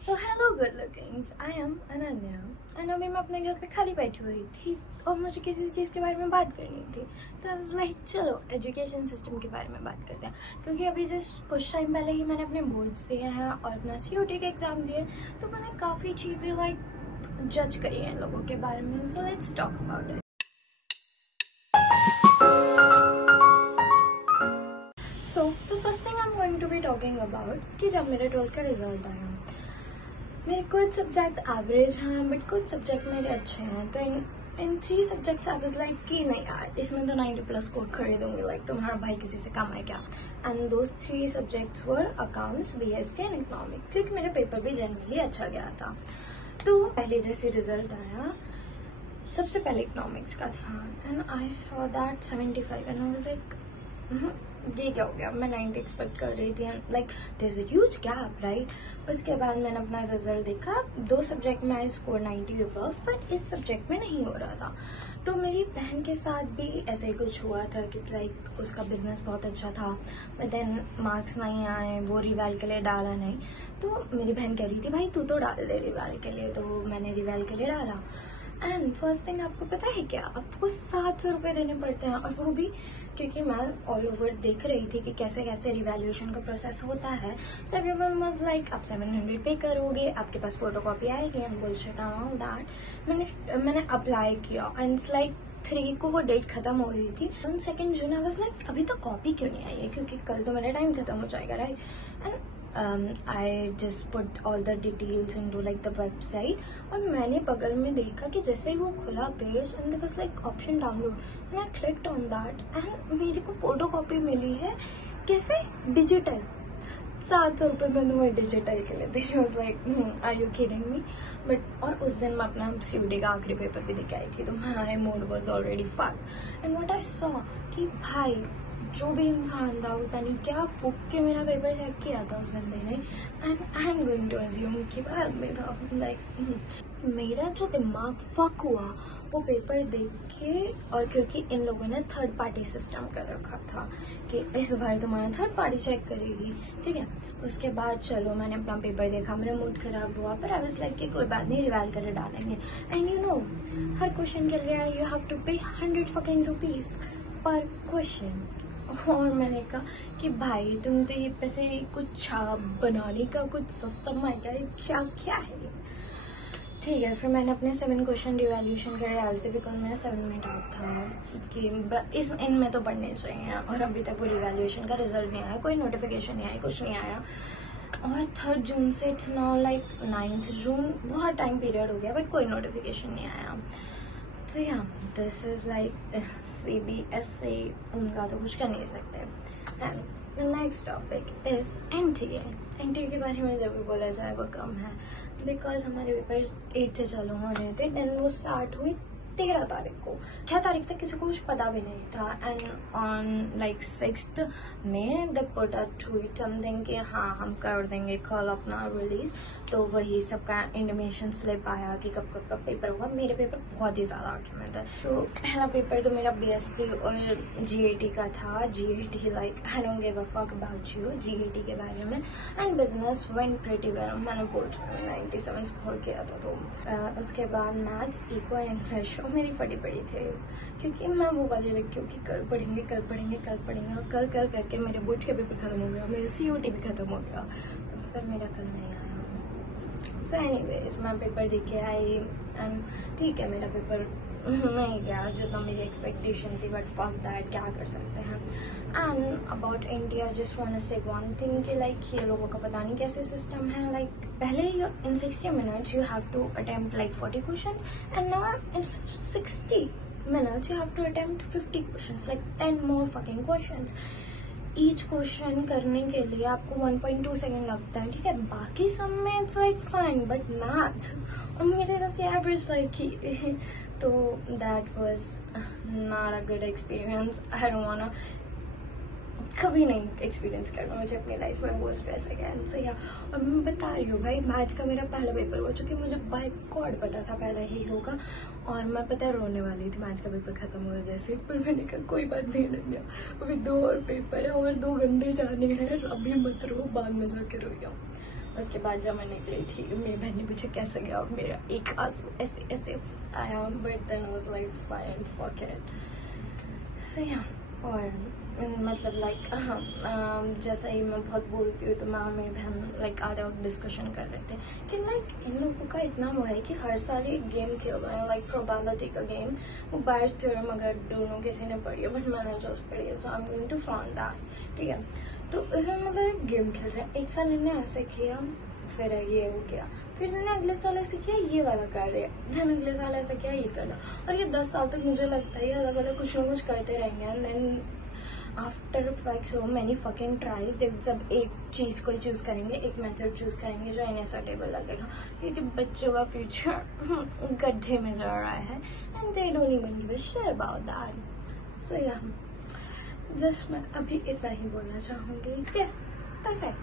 So hello good lookings, I am Ananya and अभी मैं अपने घर पे खाली बैठी हुई थी और मुझे किसी चीज़ के बारे में बात करनी थी। तो आई वाज लाइक चलो एजुकेशन सिस्टम के बारे में बात करते हैं, क्योंकि अभी जस्ट कुछ टाइम पहले ही मैंने अपने बोर्ड्स दिए हैं और अपना CUT के एग्ज़ाम दिए, तो मैंने काफ़ी चीज़ें लाइक जज करी हैं इन लोगों के बारे में। So let's talk about it. So the first thing I am going to be talking about कि जब मेरे 12th का रिजल्ट आया, मेरे कुछ सब्जेक्ट एवरेज हैं बट कुछ सब्जेक्ट मेरे अच्छे हैं। तो इन 3 सब्जेक्ट्स आई वाज लाइक कि नहीं यार, इसमें तो 90+ स्कोर खरीदूंगी, लाइक तुम्हारा भाई किसी से कम है क्या। And those 3 subjects were accounts, BST and economics, क्योंकि मेरा पेपर भी जनरली अच्छा गया था। तो पहले जैसे रिजल्ट आया, सबसे पहले इकोनॉमिक्स का था and I saw that 75 and I was like ये क्या हो गया। मैं 90 एक्सपेक्ट कर रही थी and like there is a huge gap right. उसके बाद मैंने अपना रिजल्ट देखा, 2 सब्जेक्ट में आई स्कोर 90 अबव, बट इस सब्जेक्ट में नहीं हो रहा था। तो मेरी बहन के साथ भी ऐसे ही कुछ हुआ था कि लाइक उसका बिजनेस बहुत अच्छा था बट देन मार्क्स नहीं आए, वो रिवैल के लिए डाला नहीं। तो मेरी बहन कह रही थी भाई तू तो डाल दे रिवैल के लिए, तो मैंने रिवैल के लिए डाला। एंड फर्स्ट थिंग आपको पता है क्या, आपको 700 रुपये देने पड़ते हैं, और वो भी क्योंकि मैं ऑल ओवर देख रही थी कि कैसे कैसे रिवैल्यूएशन का प्रोसेस होता है। सो एवरीवन वाज लाइक आप 700 पे करोगे, आपके पास फोटोकॉपी आएगी एंड बुलशिट अराउंड दैट। मैंने अप्लाई किया एंड इट्स लाइक 3 को वो डेट खत्म हो रही थी। On 2 June I was like अभी तो कॉपी क्यों नहीं आई है, क्योंकि कल तो मेरा टाइम खत्म हो जाएगा right. And I just put all the details into like the website, और मैंने बगल में देखा कि जैसे ही वो खुला page and there was like option download and I clicked on that and मेरे को फोटो कॉपी मिली है। कैसे? डिजिटल। 700 रुपये मैंने वो डिजिटल के लिए दी। Was like are you kidding me. But और उस दिन मैं अपना CUT का आखिरी पेपर भी देके आई थी, तो my mood was already fuck and what I saw कि भाई जो भी इंसान था पता नहीं क्या फूक के मेरा पेपर चेक किया था उस बंदे ने, and I am going to assume कि बाद में था लाइक मेरा जो दिमाग फक हुआ वो पेपर देख के। और क्योंकि इन लोगों ने थर्ड पार्टी सिस्टम कर रखा था कि इस बार तुम्हारा थर्ड पार्टी चेक करेगी, ठीक है। उसके बाद चलो मैंने अपना पेपर देखा, मेरा मूड खराब हुआ, पर आई वाज लाइक कि कोई बात नहीं, रिवाइल कर डालेंगे। And you know her question के लिए यू हैव टू पे 100 fucking rupees पर क्वेश्चन। और मैंने कहा कि भाई तुम तो ये पैसे कुछ बनाने का कुछ सिस्टम है क्या, क्या क्या है ये, ठीक है। फिर मैंने अपने 7 क्वेश्चन रिवैल्यूएशन कर डाले थे, बिकॉज मेरा 7 में डाउट था कि इनमें तो पढ़ने चाहिए, और अभी तक वो रिवैल्यूएशन का रिजल्ट नहीं आया, कोई नोटिफिकेशन नहीं आया, कुछ नहीं आया। और 3 जून से इट्स नाउ लाइक 9 जून, बहुत टाइम पीरियड हो गया बट कोई नोटिफिकेशन नहीं आया। तो या दिस इज लाइक CBSE, उनका तो कुछ कर नहीं सकते। And the next topic is NTA के बारे में जब भी बोला जाए वो कम है, बिकॉज हमारे पेपर्स 8 से चालू होने थे, देन वो स्टार्ट हुई 13 तारीख को। 6 तारीख तक किसी को कुछ पता भी नहीं था। एंड ऑन लाइक 6th में the put a tweet something कि हाँ हम कर देंगे कल अपना रिलीज। तो वही सबका इंटीमेशन स्लिप आया कि कब कब कब पेपर होगा। मेरे पेपर बहुत ही ज़्यादा आगे में था। तो पहला पेपर तो मेरा BST और GAT का था। GAT like I don't give a fuck about you, GAT के बारे में। And business went pretty well, मैंने बोर्ड में 97 स्कोर किया था। तो उसके बाद मैथ्स, इको एंड इंग्लिश मेरी फटी पड़ी थे, क्योंकि मैं वो वाली लड़की हूँ कि कल पढ़ेंगे कल पढ़ेंगे कल पढ़ेंगे, और कल कल करके मेरे बोर्ड के पेपर खत्म हो गया, मेरे CUT भी खत्म हो गया, पर मेरा कल नहीं आया। सो एनीवेज मैं पेपर दे के आई एंड ठीक है मेरा पेपर नहीं गया जितना मेरी एक्सपेक्टेशन थी, बट फक दैट, क्या कर सकते हैं। And about India just want to say one thing कि लाइक ये लोगों का पता नहीं कैसे सिस्टम है। लाइक पहले इन 60 minutes you have to attempt like 40 questions, and now in 60 minutes you have to attempt 50 questions, like 10 more fucking questions. Each question करने के लिए आपको 1.2 सेकेंड लगता है, ठीक है। बाकी सब में it's like fine, but math और मेरे जैसे एवरेज लड़की तो that was not a good experience. I don't want कभी नहीं एक्सपीरियंस करना मुझे अपनी लाइफ में वो स्ट्रेस अगेन से। या और मैं बता रही हूँ भाई, मैथ्स का मेरा पहला पेपर हुआ, चूँकि मुझे बाय गॉड पता था पहले ही होगा, और मैं पता है रोने वाली थी मैथ्स का पेपर खत्म हुआ जैसे। पर मैंने कहा कोई बात नहीं डरना, अभी 2 और पेपर है और 2 गंदे जाने हैं, अभी मत रो, बाद में जाके रोइयो। उसके बाद जब मैं निकली थी मेरी बहन ने पूछा कैसे गया और मेरा एक आंसू ऐसे ऐसे आया, but then I was like fine fuck it. So yeah, और मतलब लाइक जैसा ही मैं बहुत बोलती हूँ तो मैं और मेरी बहन लाइक आधे वक्त डिस्कशन कर रहे थे कि लाइक इन लोगों का इतना वो है कि हर साल एक गेम खेल रहे हैं, लाइक प्रोबेबिलिटी का गेम, वो बायर्स थ्योरम अगर दोनों किसी ने पढ़ी है, बट मैंने जो पढ़ी है, so I am going to front that, ठीक है। तो इसमें मतलब एक गेम खेल रहे हैं, एक साल इन्हें ऐसे किया, फिर ये हो गया, फिर मैंने अगले साल ऐसे किया, ये वाला कर रहे हैं, फिर अगले साल ऐसा किया, ये करना, और ये 10 साल तक मुझे लगता है अलग अलग कुछ ना कुछ करते रहेंगे। And then after like so many fucking tries they सब एक चीज़ को चूज़ करेंगे, एक मेथड चूज़ करेंगे जो इन्हें सर्टेबल लगेगा, क्योंकि बच्चों का फ्यूचर गड्ढे में जा रहा है and they don't even give a shit about that. So yeah, just मैं अभी इतना ही बोलना चाहूँगी। Yes, bye bye.